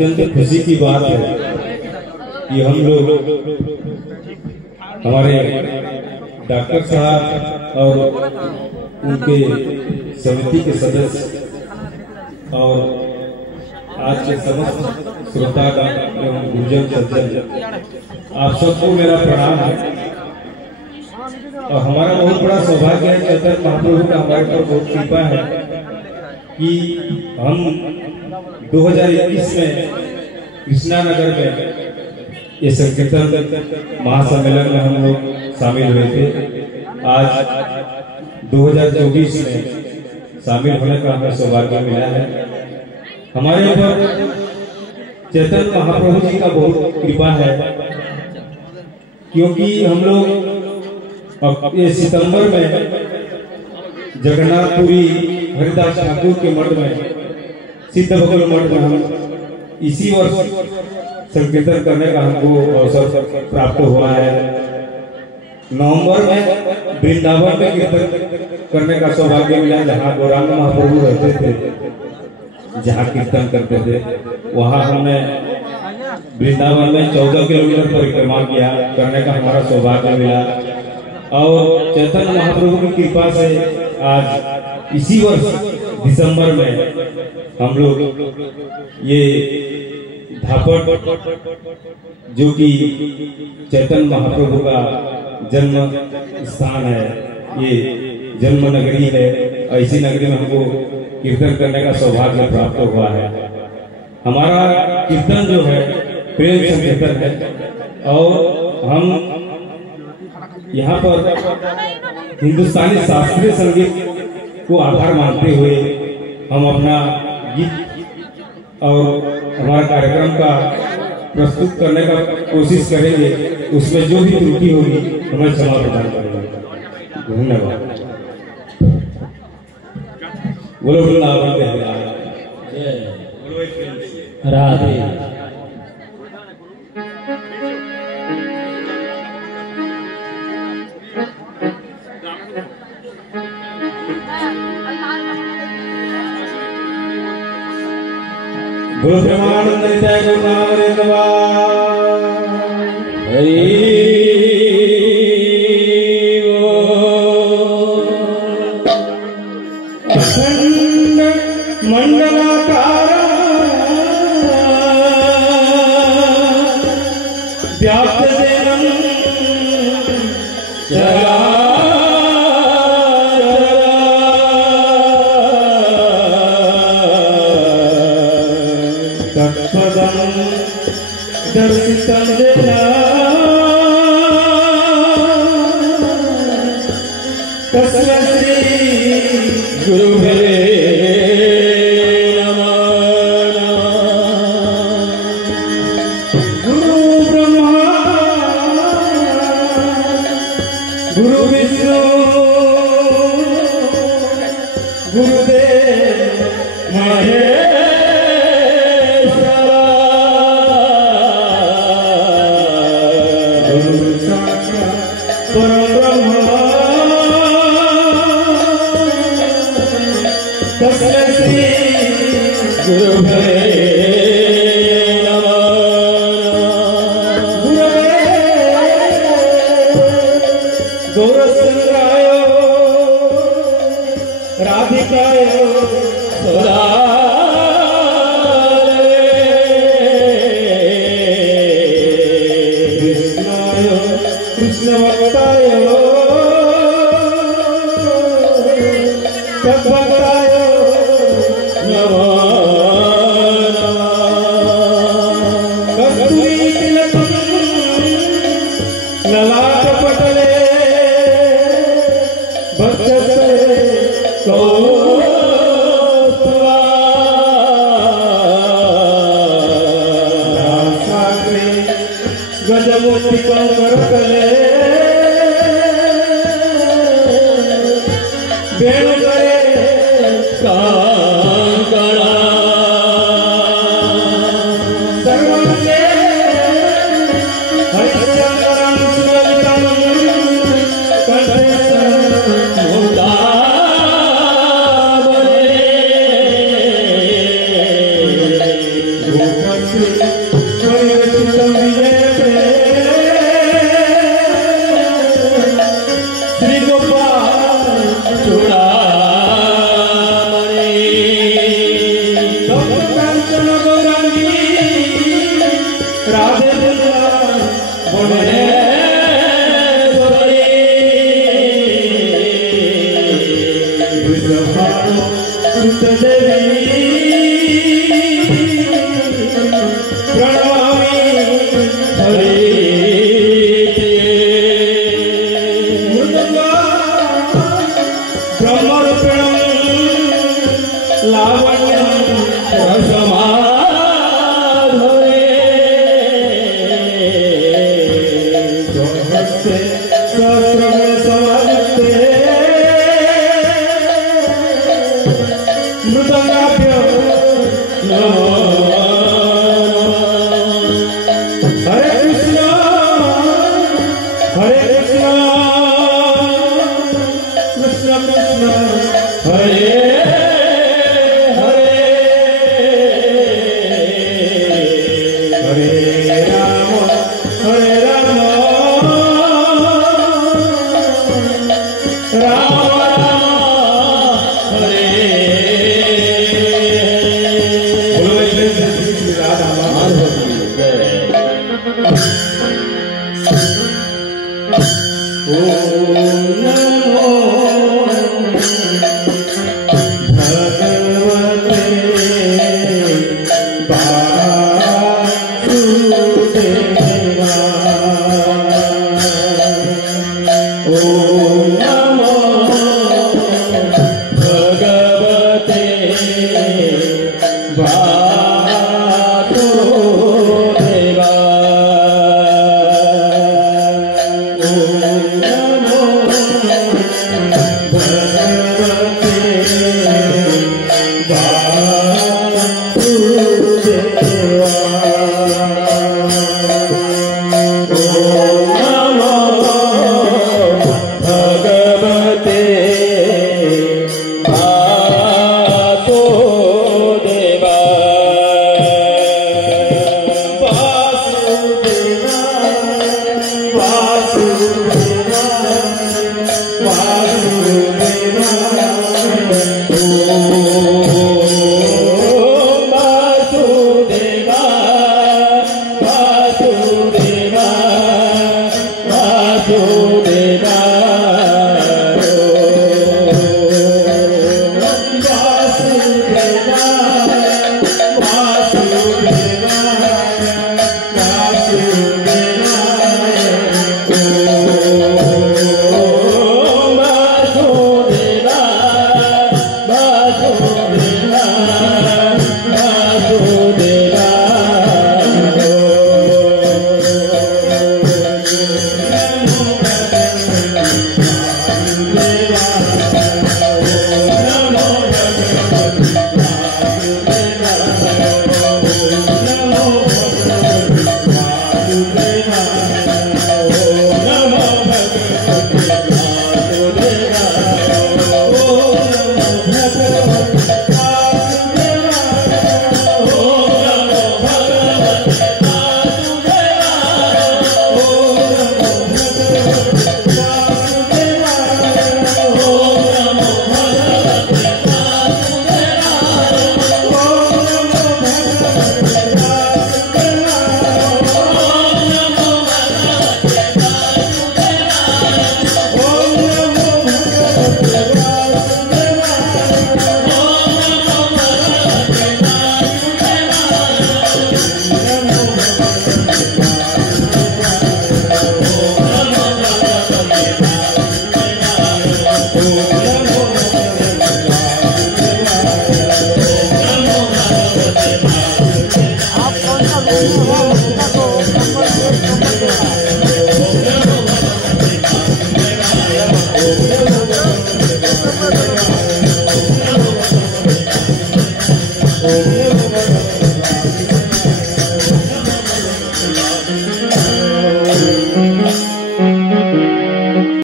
अत्यंत खुशी की बात है कि हम लोग हमारे डॉक्टर साहब और उनके समिति के सदस्य और आज के समस्त श्रोतागण एवं गुरुजन सज्जन आप सबको मेरा प्रणाम है। और हमारा बहुत बड़ा सौभाग्य है, चैतन्य महाप्रभु का हमारे पर बहुत कृपा है कि हम 2021 में कृष्णा नगर में ये संकीर्तन महासम्मेलन में हम लोग शामिल हुए थे। आज 2024 में शामिल होने का हमें सौभाग्य मिला है। हमारे ऊपर चैतन्य महाप्रभु जी का बहुत कृपा है, क्योंकि हम लोग ये सितंबर में जगन्नाथपुरी हरिदास ठाकुर के मठ में सिद्ध भगवान मठ में हम इसी वर्ष संकीर्तन करने का हमको अवसर प्राप्त हुआ है। नवंबर में वृंदावन में कीर्तन करने का सौभाग्य मिला, जहाँ गौरांग महाप्रभु रहते थे, जहाँ कीर्तन करते थे, वहाँ हमने वृंदावन में 14 किलोमीटर परिक्रमा किया, करने का हमारा सौभाग्य मिला। और चैतन्य महाप्रभु की कृपा से आज इसी वर्ष दिसंबर में हम लोग ये धापड़, जो कि चैतन्य महाप्रभु का जन्म स्थान है, ये जन्म नगरी है, ऐसी नगरी में हमको कीर्तन करने का सौभाग्य प्राप्त हुआ है। हमारा कीर्तन जो है प्रेम संकीर्तन है, और हम यहाँ पर हिंदुस्तानी शास्त्रीय संगीत को आधार मानते हुए हम अपना गीत और हमारा कार्यक्रम का प्रस्तुत करने का कोशिश करेंगे। उसमें जो भी त्रुटि होगी हमें क्षमा प्रदान करेंगे। धन्यवाद। बोलो वृंदावन राधे। गुरु प्रेमानंद नित्य गुरु अखंड मंडलाकार व्याप्त देवं दर्शितं देना तस्मै श्री गुरुवे नमः। गुरु ब्रह्मा गुरु विष्णु गुरुदेव महेश्वर गोपाल श्री गोपाल चूड़ामणि कंचन गौरांगी राधे देवी प्रणमामि हरे ब्रह्मरूपिणं लावण्यं रसमाधरे स्वहस्ते सहस्रगुणसमायुक्ते मृदंगाभ्यो नमो हरे कृष्ण कृष्ण कृष्ण हरे हरे हरे राम राम हरे भगवते वासुदेवाय